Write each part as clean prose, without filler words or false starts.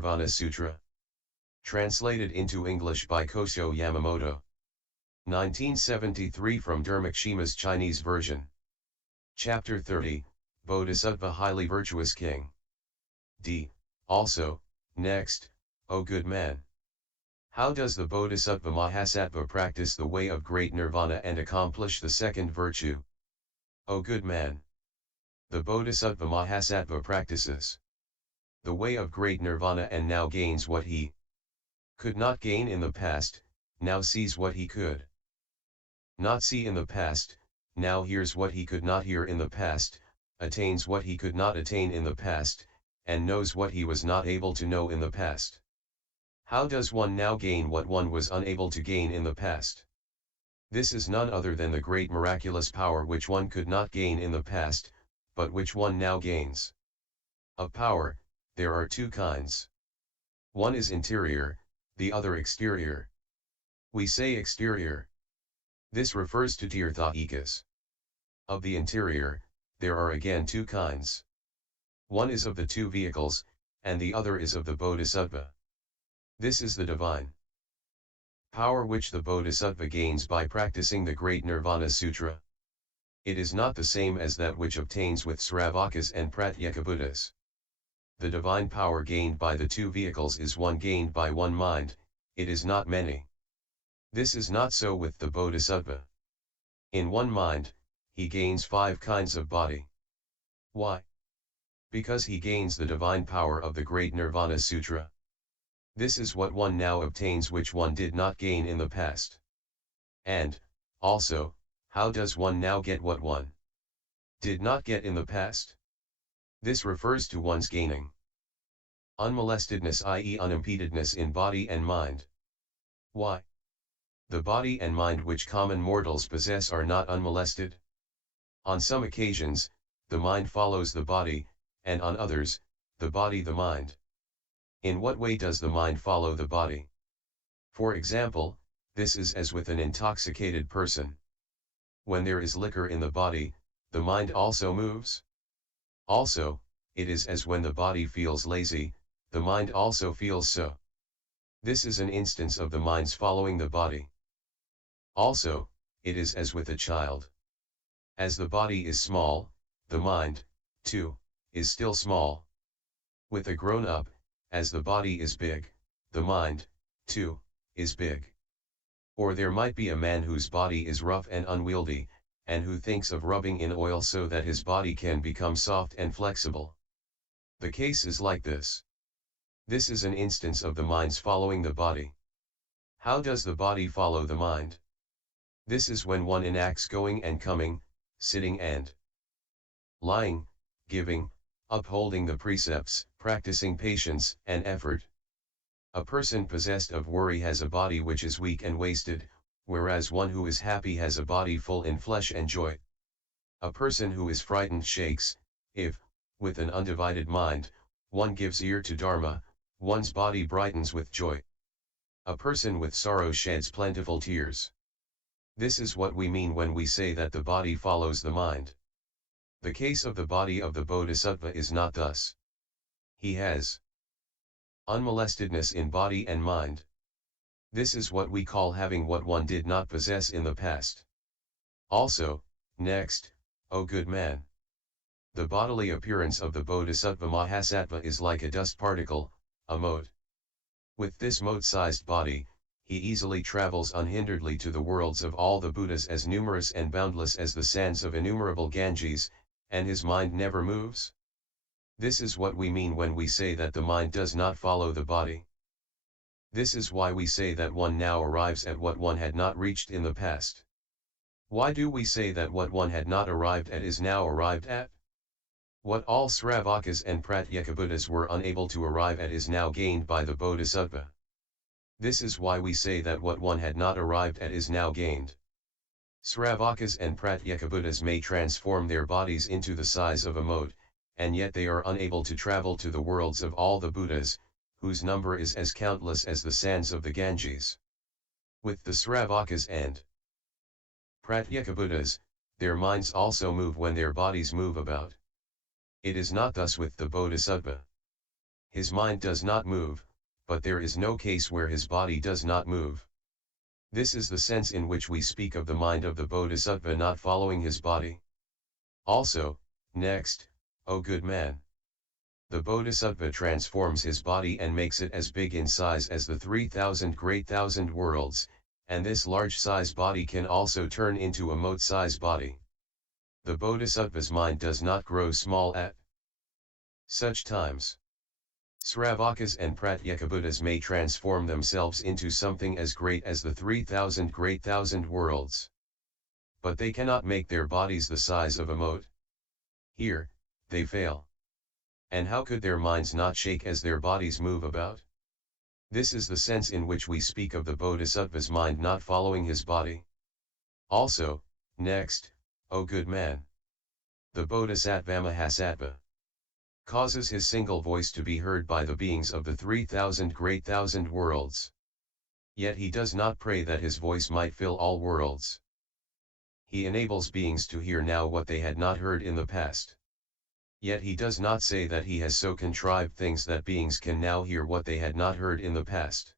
Nirvana Sutra. Translated into English by Kosho Yamamoto. 1973 from Dharmakshema's Chinese version. Chapter 30, Bodhisattva Highly-Virtuous King. D. Also, next, O good man. How does the Bodhisattva-mahasattva practice the way of great nirvana and accomplish the second virtue? O good man. The Bodhisattva-mahasattva practices the way of great nirvana and now gains what he could not gain in the past, now sees what he could not see in the past, now hears what he could not hear in the past, attains what he could not attain in the past, and knows what he was not able to know in the past. How does one now gain what one was unable to gain in the past? This is none other than the great miraculous power which one could not gain in the past, but which one now gains. Of power, there are two kinds. One is interior, the other exterior. We say exterior. This refers to tirtha-ikas. Of the interior, there are again two kinds. One is of the two vehicles, and the other is of the Bodhisattva. This is the divine power which the Bodhisattva gains by practicing the Great Nirvana Sutra. It is not the same as that which obtains with Sravakas and Pratyekabuddhas. The divine power gained by the two vehicles is one gained by one mind, it is not many. This is not so with the Bodhisattva. In one mind, he gains 5 kinds of body. Why? Because he gains the divine power of the Great Nirvana Sutra. This is what one now obtains which one did not gain in the past. And, also, how does one now get what one did not get in the past? This refers to one's gaining unmolestedness, i.e. unimpededness in body and mind. Why? The body and mind which common mortals possess are not unmolested. On some occasions, the mind follows the body, and on others, the body the mind. In what way does the mind follow the body? For example, this is as with an intoxicated person. When there is liquor in the body, the mind also moves. Also, it is as when the body feels lazy, the mind also feels so. This is an instance of the mind's following the body. Also, it is as with a child. As the body is small, the mind, too, is still small. With a grown-up, as the body is big, the mind, too, is big. Or there might be a man whose body is rough and unwieldy, and who thinks of rubbing in oil so that his body can become soft and flexible. The case is like this. This is an instance of the mind's following the body. How does the body follow the mind? This is when one enacts going and coming, sitting and lying, giving, upholding the precepts, practicing patience and effort. A person possessed of worry has a body which is weak and wasted, whereas one who is happy has a body full in flesh and joy. A person who is frightened shakes, if, with an undivided mind, one gives ear to Dharma, one's body brightens with joy. A person with sorrow sheds plentiful tears. This is what we mean when we say that the body follows the mind. The case of the body of the Bodhisattva is not thus. He has unmolestedness in body and mind. This is what we call having what one did not possess in the past. Also, next, O good man. The bodily appearance of the Bodhisattva-mahasattva is like a dust particle, a mote. With this mote-sized body, he easily travels unhinderedly to the worlds of all the Buddhas as numerous and boundless as the sands of innumerable Ganges, and his mind never moves. This is what we mean when we say that the mind does not follow the body. This is why we say that one now arrives at what one had not reached in the past. Why do we say that what one had not arrived at is now arrived at? What all Sravakas and Pratyekabuddhas were unable to arrive at is now gained by the Bodhisattva. This is why we say that what one had not arrived at is now gained. Sravakas and Pratyekabuddhas may transform their bodies into the size of a mote, and yet they are unable to travel to the worlds of all the Buddhas, whose number is as countless as the sands of the Ganges. With the Sravakas and Pratyekabuddhas, their minds also move when their bodies move about. It is not thus with the Bodhisattva. his mind does not move, but there is no case where his body does not move. This is the sense in which we speak of the mind of the Bodhisattva not following his body. Also, next, O good man, the Bodhisattva transforms his body and makes it as big in size as the 3,000 great thousand worlds, and this large size body can also turn into a mote-size body. The Bodhisattva's mind does not grow small at such times. Sravakas and Pratyekabuddhas may transform themselves into something as great as the 3,000 great thousand worlds. But they cannot make their bodies the size of a mote. Here, they fail. And how could their minds not shake as their bodies move about? This is the sense in which we speak of the Bodhisattva's mind not following his body. Also, next, O good man, the Bodhisattva-mahasattva causes his single voice to be heard by the beings of the 3,000 great thousand worlds. Yet he does not pray that his voice might fill all worlds. He enables beings to hear now what they had not heard in the past. Yet he does not say that he has so contrived things that beings can now hear what they had not heard in the past.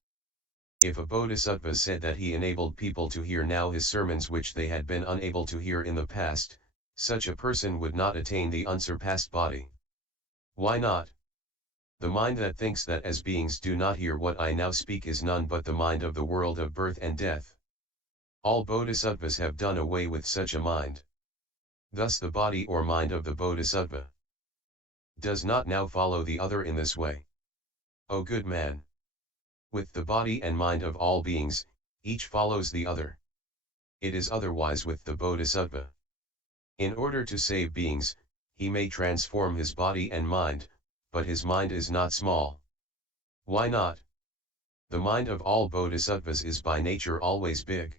If a bodhisattva said that he enabled people to hear now his sermons which they had been unable to hear in the past, such a person would not attain the unsurpassed body. Why not? The mind that thinks that as beings do not hear what I now speak is none but the mind of the world of birth and death. All bodhisattvas have done away with such a mind. Thus the body or mind of the bodhisattva does not now follow the other in this way. O good man, with the body and mind of all beings, each follows the other. It is otherwise with the bodhisattva. In order to save beings, he may transform his body and mind, but his mind is not small. Why not? The mind of all bodhisattvas is by nature always big.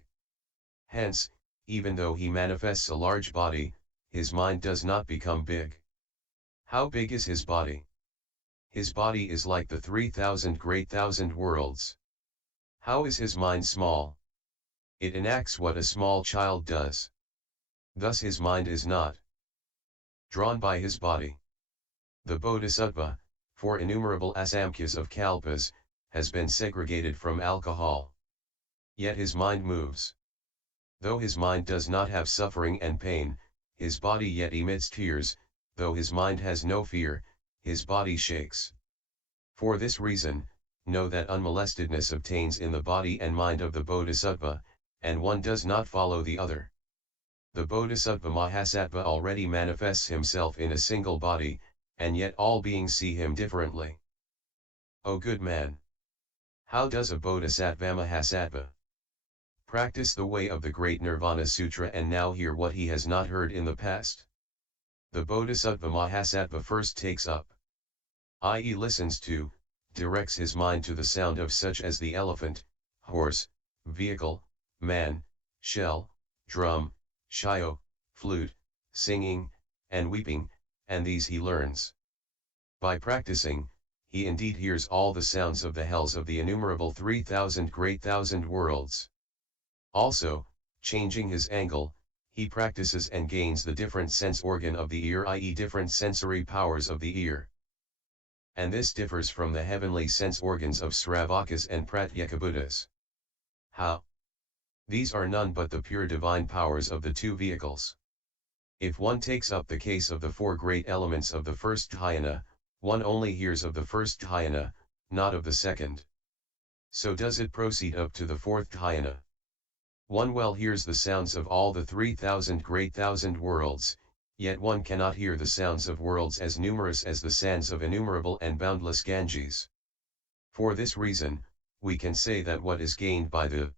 Hence, even though he manifests a large body, his mind does not become big. How big is his body? His body is like the 3,000 great thousand worlds. How is his mind small? It enacts what a small child does. Thus his mind is not drawn by his body. The Bodhisattva, for innumerable asamkhya's of kalpas, has been segregated from alcohol. Yet his mind moves. Though his mind does not have suffering and pain, his body yet emits tears. Though his mind has no fear, his body shakes. For this reason, know that unmolestedness obtains in the body and mind of the Bodhisattva, and one does not follow the other. The Bodhisattva-mahasattva already manifests himself in a single body, and yet all beings see him differently. O good man, how does a Bodhisattva-mahasattva practice the way of the Great Nirvana Sutra and now hear what he has not heard in the past? The Bodhisattva-mahasattva first takes up, i.e. listens to, directs his mind to the sound of such as the elephant, horse, vehicle, man, shell, drum, shio, flute, singing, and weeping, and these he learns. By practicing, he indeed hears all the sounds of the hells of the innumerable 3,000 great thousand worlds. Also, changing his angle, he practices and gains the different sense organ of the ear, i.e. different sensory powers of the ear. And this differs from the heavenly sense organs of Sravakas and Pratyekabuddhas. How? These are none but the pure divine powers of the two vehicles. If one takes up the case of the four great elements of the first dhyana, one only hears of the first dhyana, not of the second. So does it proceed up to the fourth dhyana. One well hears the sounds of all the 3,000 great thousand worlds, yet one cannot hear the sounds of worlds as numerous as the sands of innumerable and boundless Ganges. For this reason, we can say that what is gained by the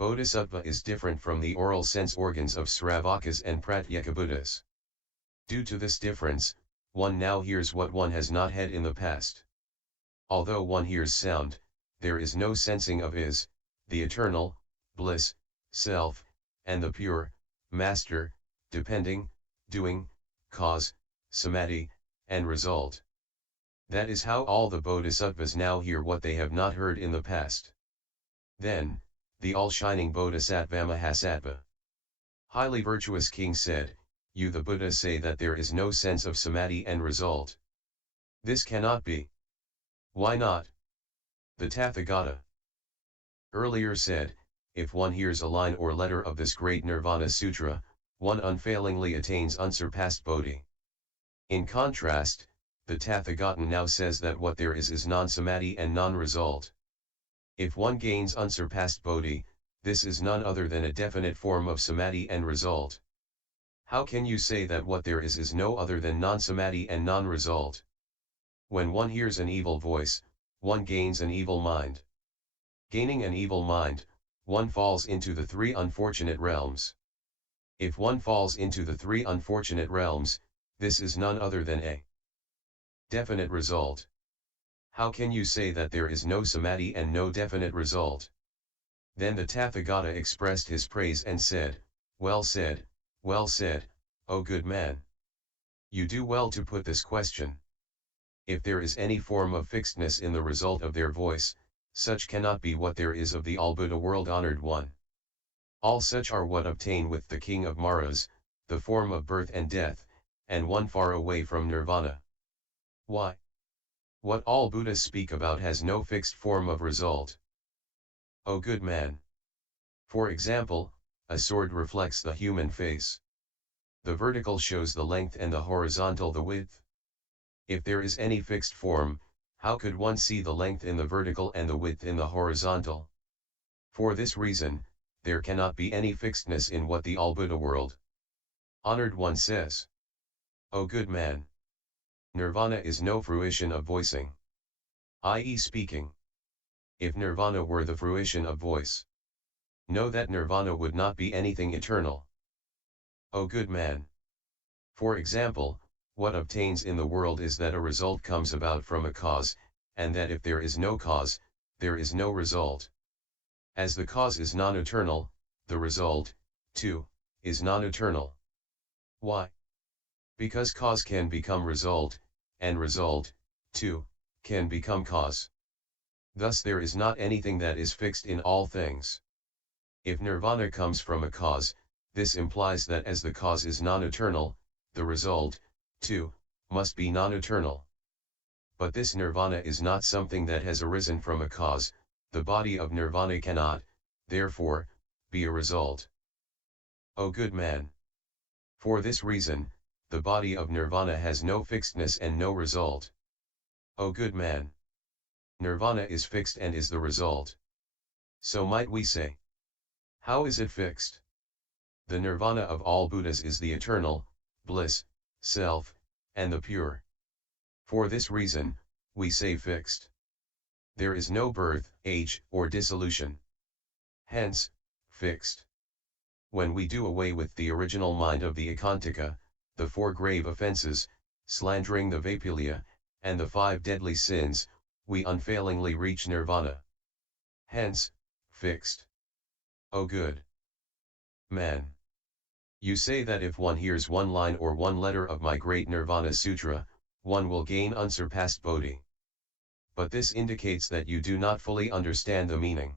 Bodhisattva is different from the oral sense organs of Sravakas and Pratyekabuddhas. Due to this difference, one now hears what one has not had in the past. Although one hears sound, there is no sensing of is, the eternal, bliss, self, and the pure, master, depending, doing, cause, samadhi, and result. That is how all the bodhisattvas now hear what they have not heard in the past. Then, the all-shining Bodhisattva-mahasattva, highly virtuous king said, "You the Buddha say that there is no sense of samadhi and result. This cannot be. Why not? The Tathagata earlier said, if one hears a line or letter of this great Nirvana Sutra, one unfailingly attains unsurpassed Bodhi. In contrast, the Tathagata now says that what there is non-samadhi and non-result. If one gains unsurpassed Bodhi, this is none other than a definite form of samadhi and result. How can you say that what there is no other than non-samadhi and non-result? When one hears an evil voice, one gains an evil mind. Gaining an evil mind, one falls into the three unfortunate realms. If one falls into the three unfortunate realms, this is none other than a definite result. How can you say that there is no samadhi and no definite result? Then the Tathagata expressed his praise and said, well said, O good man. You do well to put this question. If there is any form of fixedness in the result of their voice, such cannot be what there is of the all-Buddha world-honored one. All such are what obtain with the king of Maras, the form of birth and death, and one far away from nirvana. Why? What all Buddhas speak about has no fixed form of result. O good man. For example, a sword reflects the human face. The vertical shows the length and the horizontal the width. If there is any fixed form, how could one see the length in the vertical and the width in the horizontal? For this reason, there cannot be any fixedness in what the all-Buddha world honored one says. O good man. Nirvana is no fruition of voicing, i.e. speaking. If nirvana were the fruition of voice, know that nirvana would not be anything eternal. O good man. For example, what obtains in the world is that a result comes about from a cause, and that if there is no cause, there is no result. As the cause is non-eternal, the result, too, is non-eternal. Why? Because cause can become result, and result, too, can become cause. Thus there is not anything that is fixed in all things. If nirvana comes from a cause, this implies that as the cause is non-eternal, the result, too, must be non-eternal. But this nirvana is not something that has arisen from a cause, the body of nirvana cannot, therefore, be a result. O good man. For this reason, the body of nirvana has no fixedness and no result. O good man. Nirvana is fixed and is the result. So might we say. How is it fixed? The nirvana of all Buddhas is the eternal, bliss, self, and the pure. For this reason, we say fixed. There is no birth, age, or dissolution. Hence, fixed. When we do away with the original mind of the Akantaka, the 4 grave offenses, slandering the Vapulya, and the 5 deadly sins, we unfailingly reach nirvana. Hence, fixed. O good man. You say that if one hears one line or one letter of my great Nirvana Sutra, one will gain unsurpassed Bodhi. But this indicates that you do not fully understand the meaning.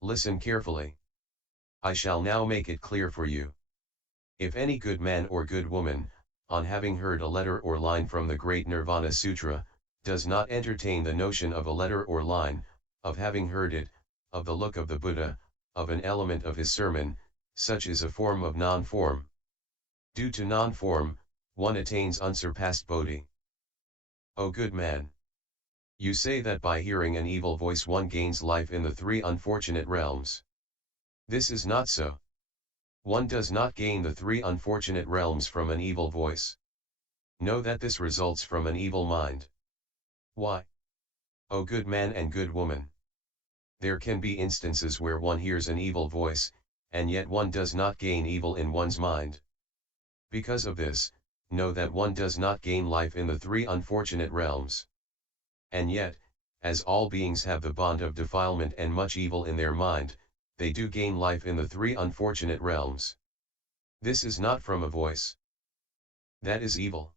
Listen carefully. I shall now make it clear for you. If any good man or good woman, on having heard a letter or line from the great Nirvana Sutra, does not entertain the notion of a letter or line, of having heard it, of the look of the Buddha, of an element of his sermon, such is a form of non-form. Due to non-form, one attains unsurpassed Bodhi. O good man. You say that by hearing an evil voice one gains life in the 3 unfortunate realms. This is not so. One does not gain the 3 unfortunate realms from an evil voice. Know that this results from an evil mind. Why? O good man and good woman. There can be instances where one hears an evil voice, and yet one does not gain evil in one's mind. Because of this, know that one does not gain life in the 3 unfortunate realms. And yet, as all beings have the bond of defilement and much evil in their mind, they do gain life in the 3 unfortunate realms. This is not from a voice. That is evil.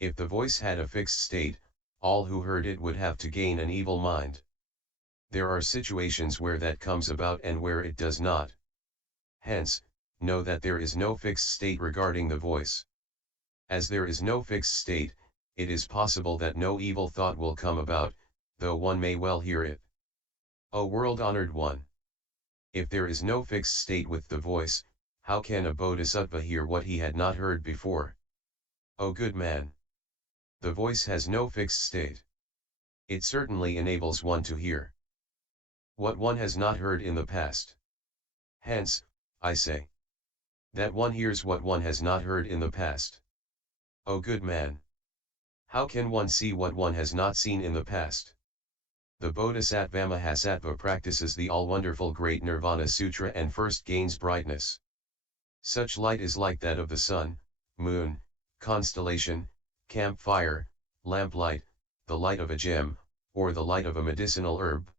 If the voice had a fixed state, all who heard it would have to gain an evil mind. There are situations where that comes about and where it does not. Hence, know that there is no fixed state regarding the voice. As there is no fixed state, it is possible that no evil thought will come about, though one may well hear it. O world-honored one! If there is no fixed state with the voice, how can a bodhisattva hear what he had not heard before? O good man! The voice has no fixed state. It certainly enables one to hear what one has not heard in the past. Hence, I say, that one hears what one has not heard in the past. O good man! How can one see what one has not seen in the past? The Bodhisattva-mahasattva practices the all-wonderful Great Nirvana Sutra and first gains brightness. Such light is like that of the sun, moon, constellation, campfire, lamplight, the light of a gem, or the light of a medicinal herb.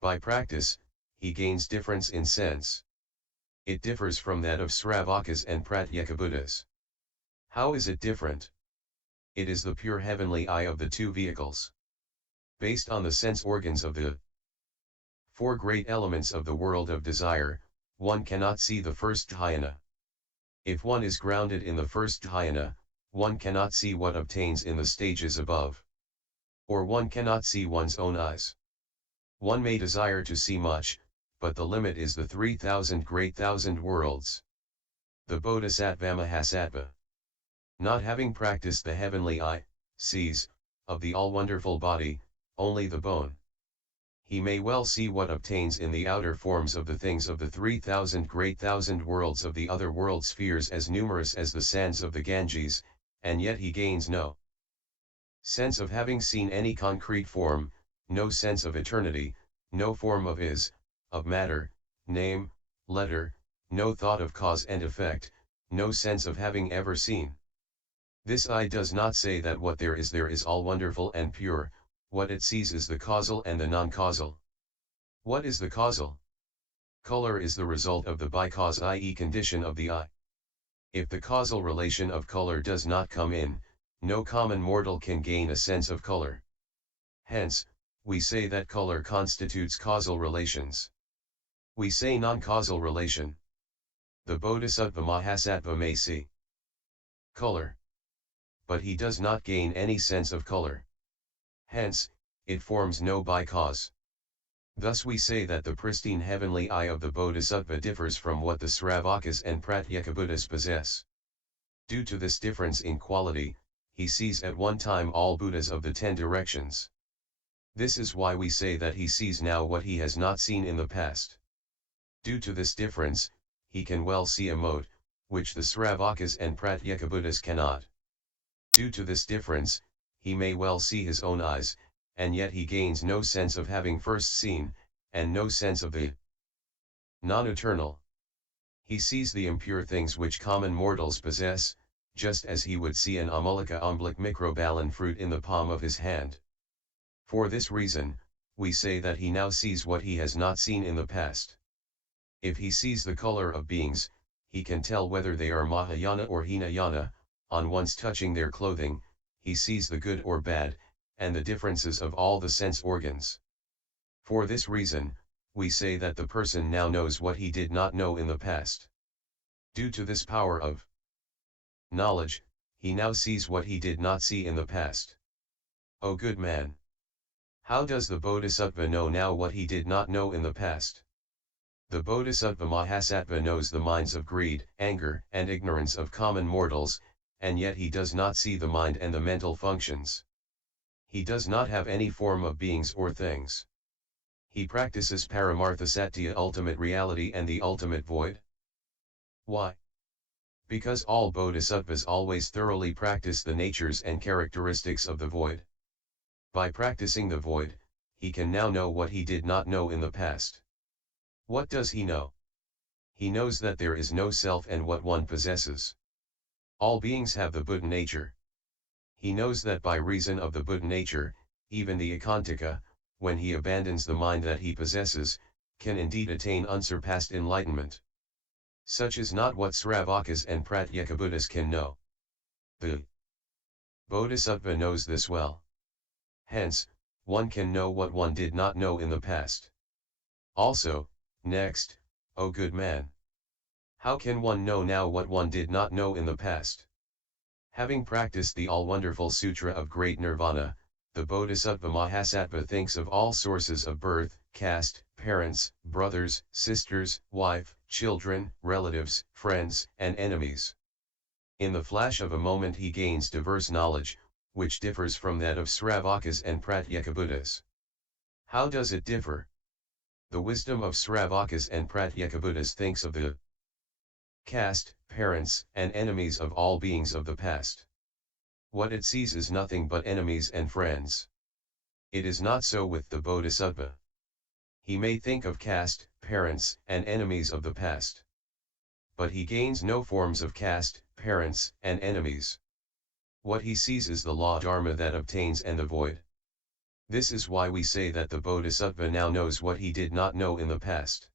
By practice, he gains difference in sense. It differs from that of Sravakas and Pratyekabuddhas. How is it different? It is the pure heavenly eye of the two vehicles. Based on the sense organs of the four great elements of the world of desire, one cannot see the first dhyana. If one is grounded in the first dhyana, one cannot see what obtains in the stages above. Or one cannot see one's own eyes. One may desire to see much, but the limit is the 3,000 great thousand worlds. The Bodhisattva-mahasattva, not having practiced the heavenly eye, sees, of the all-wonderful body, only the bone. He may well see what obtains in the outer forms of the things of the 3,000 great thousand worlds of the other world spheres as numerous as the sands of the Ganges, and yet he gains no sense of having seen any concrete form, no sense of eternity, no form of is, of matter, name, letter, no thought of cause and effect, no sense of having ever seen. This eye does not say that what there is all wonderful and pure, what it sees is the causal and the non-causal. What is the causal? Color is the result of the bicause, i.e. condition of the eye. If the causal relation of color does not come in, no common mortal can gain a sense of color. Hence, we say that color constitutes causal relations. We say non-causal relation. The Bodhisattva-mahasattva may see color, but he does not gain any sense of color. Hence, it forms no bicause. Thus we say that the pristine heavenly eye of the Bodhisattva differs from what the Sravakas and Pratyekabuddhas possess. Due to this difference in quality, he sees at one time all Buddhas of the 10 directions. This is why we say that he sees now what he has not seen in the past. Due to this difference, he can well see a mode, which the Sravakas and Pratyekabuddhas cannot. Due to this difference, he may well see his own eyes, and yet he gains no sense of having first seen, and no sense of the non-eternal. He sees the impure things which common mortals possess, just as he would see an amulika microballan fruit in the palm of his hand. For this reason, we say that he now sees what he has not seen in the past. If he sees the color of beings, he can tell whether they are Mahayana or Hinayana, on once touching their clothing, he sees the good or bad, and the differences of all the sense organs. For this reason, we say that the person now knows what he did not know in the past. Due to this power of knowledge, he now sees what he did not see in the past. O good man! How does the Bodhisattva know now what he did not know in the past? The Bodhisattva-mahasattva knows the minds of greed, anger, and ignorance of common mortals, and yet he does not see the mind and the mental functions. He does not have any form of beings or things. He practices Paramartha Satya, ultimate reality and the ultimate void. Why? Because all bodhisattvas always thoroughly practice the natures and characteristics of the void. By practicing the void, he can now know what he did not know in the past. What does he know? He knows that there is no self and what one possesses. All beings have the Buddha nature. He knows that by reason of the Buddha nature, even the Ekantika, when he abandons the mind that he possesses, can indeed attain unsurpassed enlightenment. Such is not what Sravakas and Pratyekabuddhas can know. The Bodhisattva knows this well. Hence, one can know what one did not know in the past. Also, next, O good man! How can one know now what one did not know in the past? Having practiced the all-wonderful Sutra of Great Nirvana, the Bodhisattva-mahasattva thinks of all sources of birth, caste, parents, brothers, sisters, wife, children, relatives, friends, and enemies. In the flash of a moment he gains diverse knowledge, which differs from that of Sravakas and Pratyekabuddhas. How does it differ? The wisdom of Sravakas and Pratyekabuddhas thinks of the caste, parents, and enemies of all beings of the past. What it sees is nothing but enemies and friends. It is not so with the Bodhisattva. He may think of caste, parents, and enemies of the past. But he gains no forms of caste, parents, and enemies. What he sees is the law Dharma that obtains and the void. This is why we say that the Bodhisattva now knows what he did not know in the past.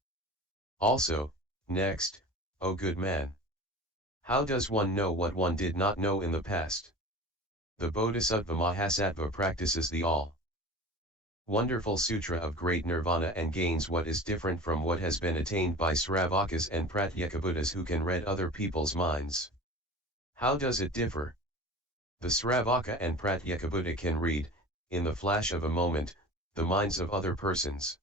Also, next, O good man. How does one know what one did not know in the past? The Bodhisattva-mahasattva practices the all-wonderful Sutra of Great Nirvana and gains what is different from what has been attained by Sravakas and Pratyekabuddhas who can read other people's minds. How does it differ? The Sravaka and Pratyekabuddha can read, in the flash of a moment, the minds of other persons.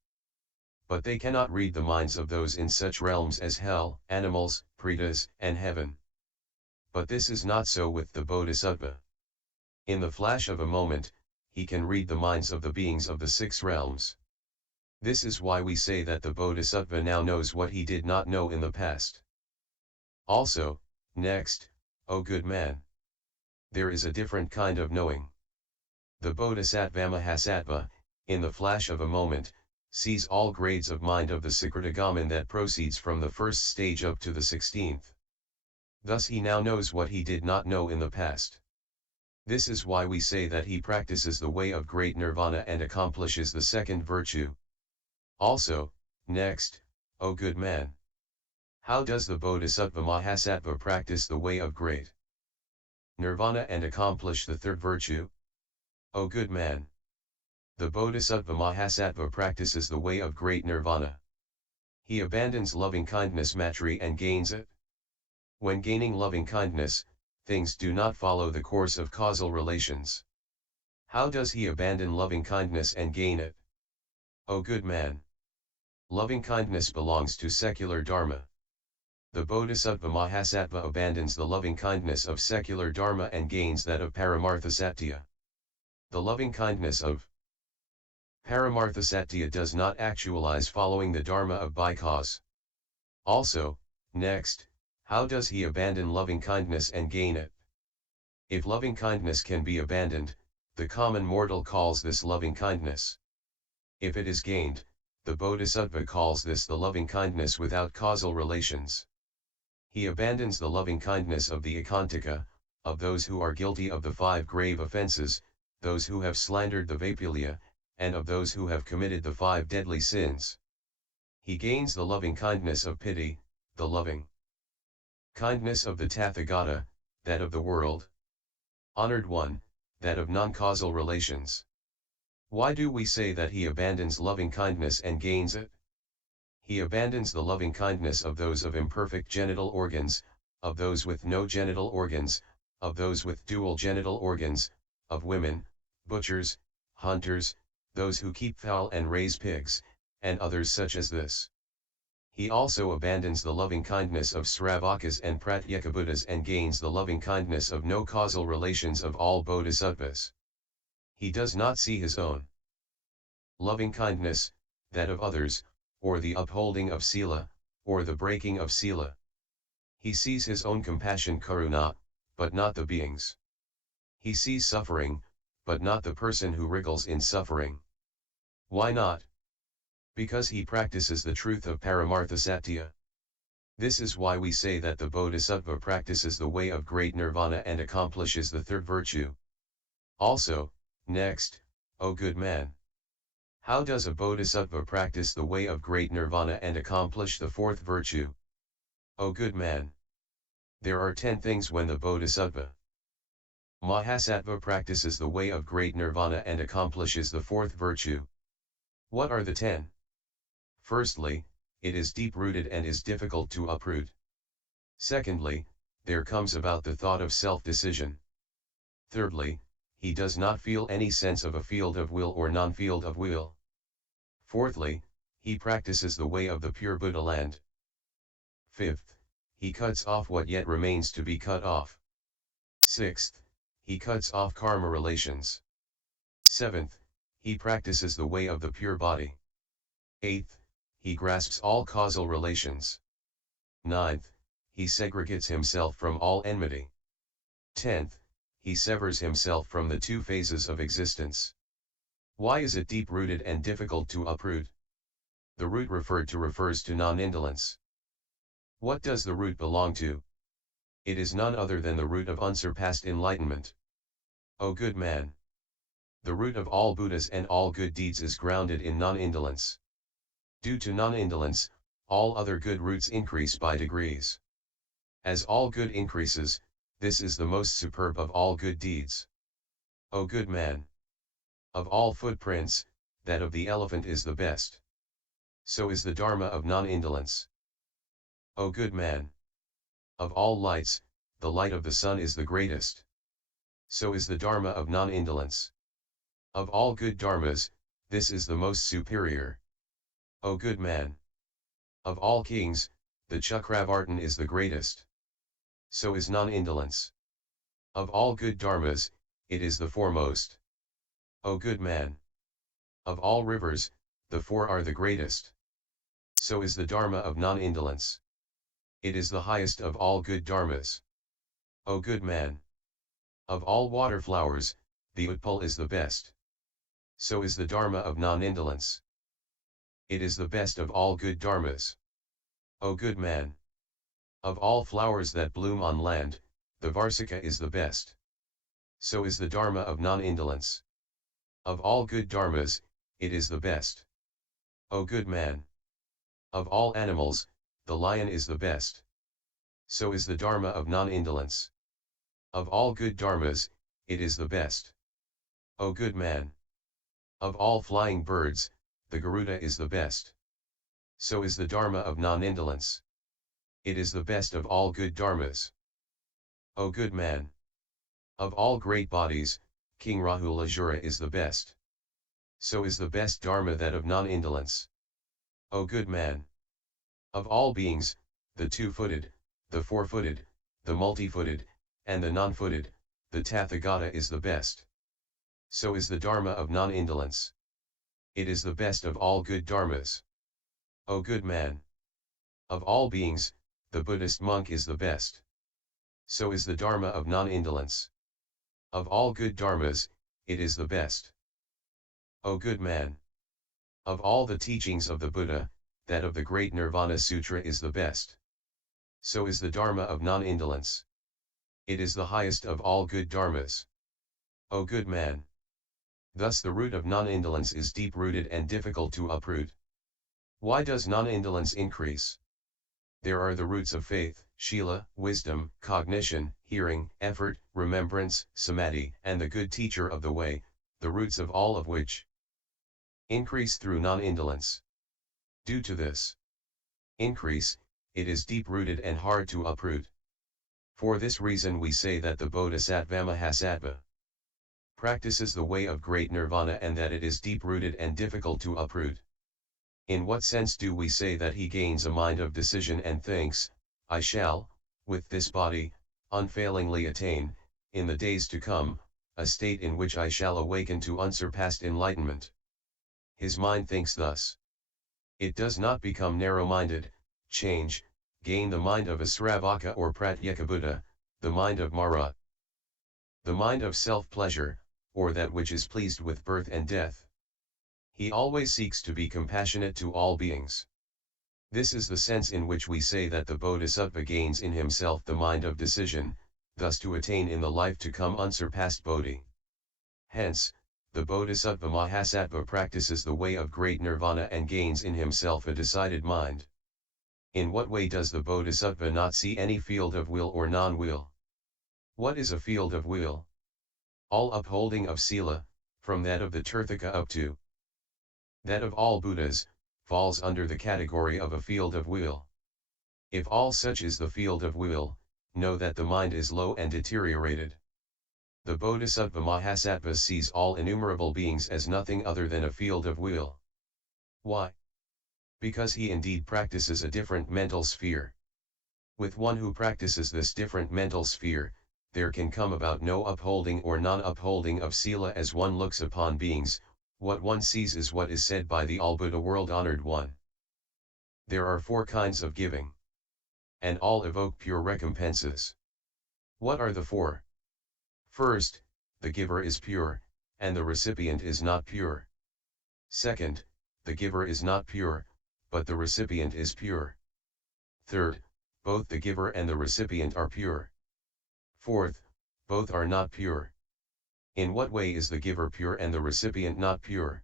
But they cannot read the minds of those in such realms as hell, animals, pretas, and heaven. But this is not so with the Bodhisattva. In the flash of a moment, he can read the minds of the beings of the 6 realms. This is why we say that the Bodhisattva now knows what he did not know in the past. Also, next, O good man. There is a different kind of knowing. The Bodhisattva-mahasattva, in the flash of a moment, sees all grades of mind of the Sakritagamin that proceeds from the first stage up to the 16th. Thus he now knows what he did not know in the past. This is why we say that he practices the way of great nirvana and accomplishes the second virtue. Also, next, O good man. How does the Bodhisattva-mahasattva practice the way of great nirvana and accomplish the third virtue? O good man. The Bodhisattva-mahasattva practices the way of great nirvana. He abandons loving-kindness matri and gains it. When gaining loving-kindness, things do not follow the course of causal relations. How does he abandon loving-kindness and gain it? O good man. Loving-kindness belongs to secular dharma. The Bodhisattva-mahasattva abandons the loving-kindness of secular dharma and gains that of paramarthasatya. The loving-kindness of paramarthasatya does not actualize following the dharma of by-cause. Also, next, how does he abandon loving-kindness and gain it? If loving-kindness can be abandoned, the common mortal calls this loving-kindness. If it is gained, the Bodhisattva calls this the loving-kindness without causal relations. He abandons the loving-kindness of the Ekantaka, of those who are guilty of the 5 grave offenses, those who have slandered the Vapulya, and of those who have committed the 5 deadly sins. He gains the loving-kindness of piti, the loving-kindness of the Tathagata, that of the world. Honored one, that of non-causal relations. Why do we say that he abandons loving-kindness and gains it? He abandons the loving-kindness of those of imperfect genital organs, of those with no genital organs, of those with dual genital organs, of women, butchers, hunters, those who keep fowl and raise pigs, and others such as this. He also abandons the loving-kindness of Sravakas and Pratyekabuddhas and gains the loving-kindness of no causal relations of all bodhisattvas. He does not see his own loving-kindness, that of others, or the upholding of sila, or the breaking of sila. He sees his own compassion karuna, but not the beings. He sees suffering, but not the person who wriggles in suffering. Why not? Because he practices the truth of paramarthasatya. This is why we say that the Bodhisattva practices the way of great nirvana and accomplishes the third virtue. Also, next, O good man. How does a Bodhisattva practice the way of great nirvana and accomplish the fourth virtue? O good man. There are 10 things when the Bodhisattva Mahasattva practices the way of great nirvana and accomplishes the fourth virtue. What are the 10? Firstly, it is deep-rooted and is difficult to uproot. Secondly, there comes about the thought of self-decision. Thirdly, he does not feel any sense of a field of will or non-field of will. Fourthly, he practices the way of the pure Buddha land. Fifth, he cuts off what yet remains to be cut off. Sixth, he cuts off karma relations. Seventh, he practices the way of the pure body. Eighth, he grasps all causal relations. Ninth, he segregates himself from all enmity. 10th, he severs himself from the two phases of existence. Why is it deep-rooted and difficult to uproot? The root referred to refers to non-indolence. What does the root belong to? It is none other than the root of unsurpassed enlightenment. O good man! The root of all Buddhas and all good deeds is grounded in non-indolence. Due to non-indolence, all other good roots increase by degrees. As all good increases, this is the most superb of all good deeds. O good man! Of all footprints, that of the elephant is the best. So is the Dharma of non-indolence. O good man! Of all lights, the light of the sun is the greatest. So is the Dharma of non-indolence. Of all good dharmas, this is the most superior. O good man! Of all kings, the Chakravartin is the greatest. So is non-indolence. Of all good dharmas, it is the foremost. O good man! Of all rivers, the four are the greatest. So is the Dharma of non-indolence. It is the highest of all good dharmas. O good man! Of all water flowers, the utpal is the best. So is the Dharma of non-indolence. It is the best of all good dharmas. O good man! Of all flowers that bloom on land, the Varsika is the best. So is the Dharma of non-indolence. Of all good dharmas, it is the best. O good man! Of all animals, the lion is the best. So is the Dharma of non-indolence. Of all good dharmas, it is the best. O good man! Of all flying birds, the Garuda is the best. So is the Dharma of non-indolence. It is the best of all good dharmas. O good man! Of all great bodies, King Rahulajura is the best. So is the best Dharma that of non-indolence. O good man! Of all beings, the two-footed, the four-footed, the multi-footed, and the non-footed, the Tathagata is the best. So is the Dharma of non-indolence. It is the best of all good dharmas. O good man! Of all beings, the Buddhist monk is the best. So is the Dharma of non-indolence. Of all good dharmas, it is the best. O good man! Of all the teachings of the Buddha, that of the Great Nirvana Sutra is the best. So is the Dharma of non-indolence. It is the highest of all good dharmas. O good man! Thus the root of non-indolence is deep-rooted and difficult to uproot. Why does non-indolence increase? There are the roots of faith, shila, wisdom, cognition, hearing, effort, remembrance, samadhi, and the good teacher of the way, the roots of all of which increase through non-indolence. Due to this increase, it is deep-rooted and hard to uproot. For this reason we say that the Bodhisattva-mahasattva practices the way of great nirvana and that it is deep-rooted and difficult to uproot. In what sense do we say that he gains a mind of decision and thinks, I shall, with this body, unfailingly attain, in the days to come, a state in which I shall awaken to unsurpassed enlightenment? His mind thinks thus. It does not become narrow-minded, change, gain the mind of a Sravaka or Pratyeka Buddha, the mind of Mara, the mind of self-pleasure, or that which is pleased with birth and death. He always seeks to be compassionate to all beings. This is the sense in which we say that the Bodhisattva gains in himself the mind of decision, thus to attain in the life to come unsurpassed Bodhi. Hence, the Bodhisattva-mahasattva practices the way of great nirvana and gains in himself a decided mind. In what way does the Bodhisattva not see any field of will or non-will? What is a field of will? All upholding of Sila, from that of the Tirthaka up to that of all Buddhas, falls under the category of a field of will. If all such is the field of will, know that the mind is low and deteriorated. The Bodhisattva-mahasattva sees all innumerable beings as nothing other than a field of will. Why? Because he indeed practices a different mental sphere. With one who practices this different mental sphere, there can come about no upholding or non-upholding of sila as one looks upon beings. What one sees is what is said by the All-Buddha world-honored one. There are 4 kinds of giving. And all evoke pure recompenses. What are the 4? First, the giver is pure, and the recipient is not pure. Second, the giver is not pure, but the recipient is pure. Third, both the giver and the recipient are pure. Fourth, both are not pure. In what way is the giver pure and the recipient not pure?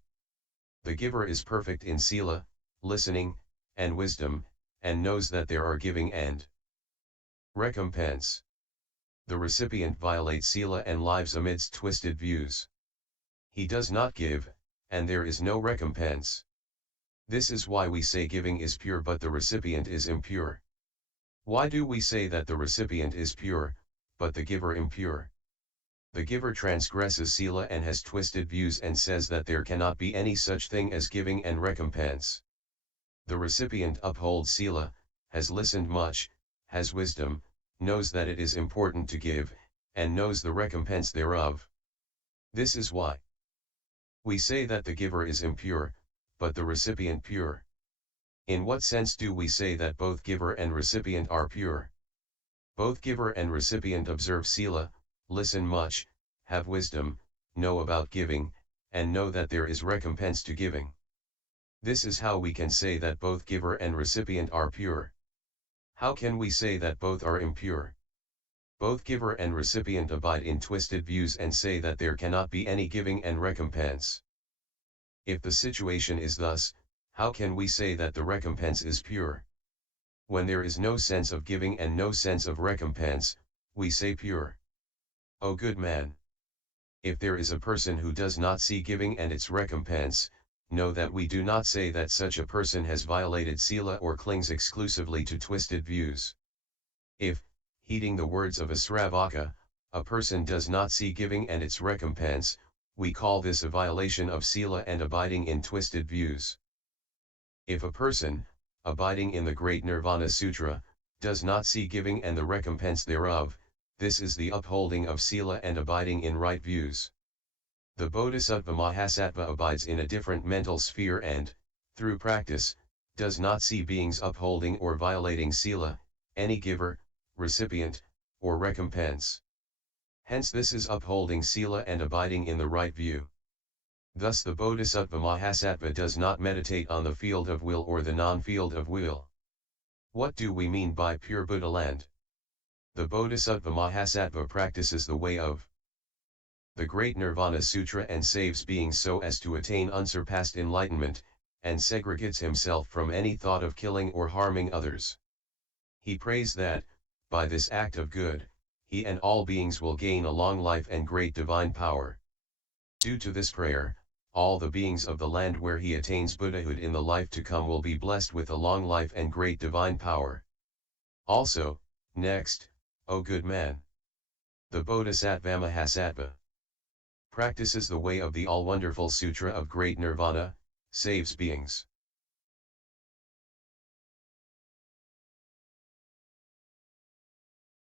The giver is perfect in sila, listening, and wisdom, and knows that there are giving and recompense. The recipient violates sila and lives amidst twisted views. He does not give, and there is no recompense. This is why we say giving is pure but the recipient is impure. Why do we say that the recipient is pure, but the giver impure? The giver transgresses sila and has twisted views and says that there cannot be any such thing as giving and recompense. The recipient upholds sila, has listened much, has wisdom, knows that it is important to give, and knows the recompense thereof. This is why we say that the giver is impure, but the recipient pure. In what sense do we say that both giver and recipient are pure? Both giver and recipient observe sila, listen much, have wisdom, know about giving, and know that there is recompense to giving. This is how we can say that both giver and recipient are pure. How can we say that both are impure? Both giver and recipient abide in twisted views and say that there cannot be any giving and recompense. If the situation is thus, how can we say that the recompense is pure? When there is no sense of giving and no sense of recompense, we say pure. O good man! If there is a person who does not see giving and its recompense, know that we do not say that such a person has violated sila or clings exclusively to twisted views. If, heeding the words of a Sravaka, a person does not see giving and its recompense, we call this a violation of sila and abiding in twisted views. If a person, abiding in the Great Nirvana Sutra, does not see giving and the recompense thereof, this is the upholding of sila and abiding in right views. The Bodhisattva-mahasattva abides in a different mental sphere and, through practice, does not see beings upholding or violating sila, any giver, recipient, or recompense. Hence this is upholding sila and abiding in the right view. Thus the Bodhisattva-mahasattva does not meditate on the field of will or the non-field of will. What do we mean by pure Buddha land? The Bodhisattva-mahasattva practices the way of the Great Nirvana Sutra and saves beings so as to attain unsurpassed enlightenment, and segregates himself from any thought of killing or harming others. He prays that, by this act of good, he and all beings will gain a long life and great divine power. Due to this prayer, all the beings of the land where he attains Buddhahood in the life to come will be blessed with a long life and great divine power. Also, next, O good man! The Bodhisattva-mahasattva practices the way of the all-wonderful Sutra of Great Nirvana, saves beings.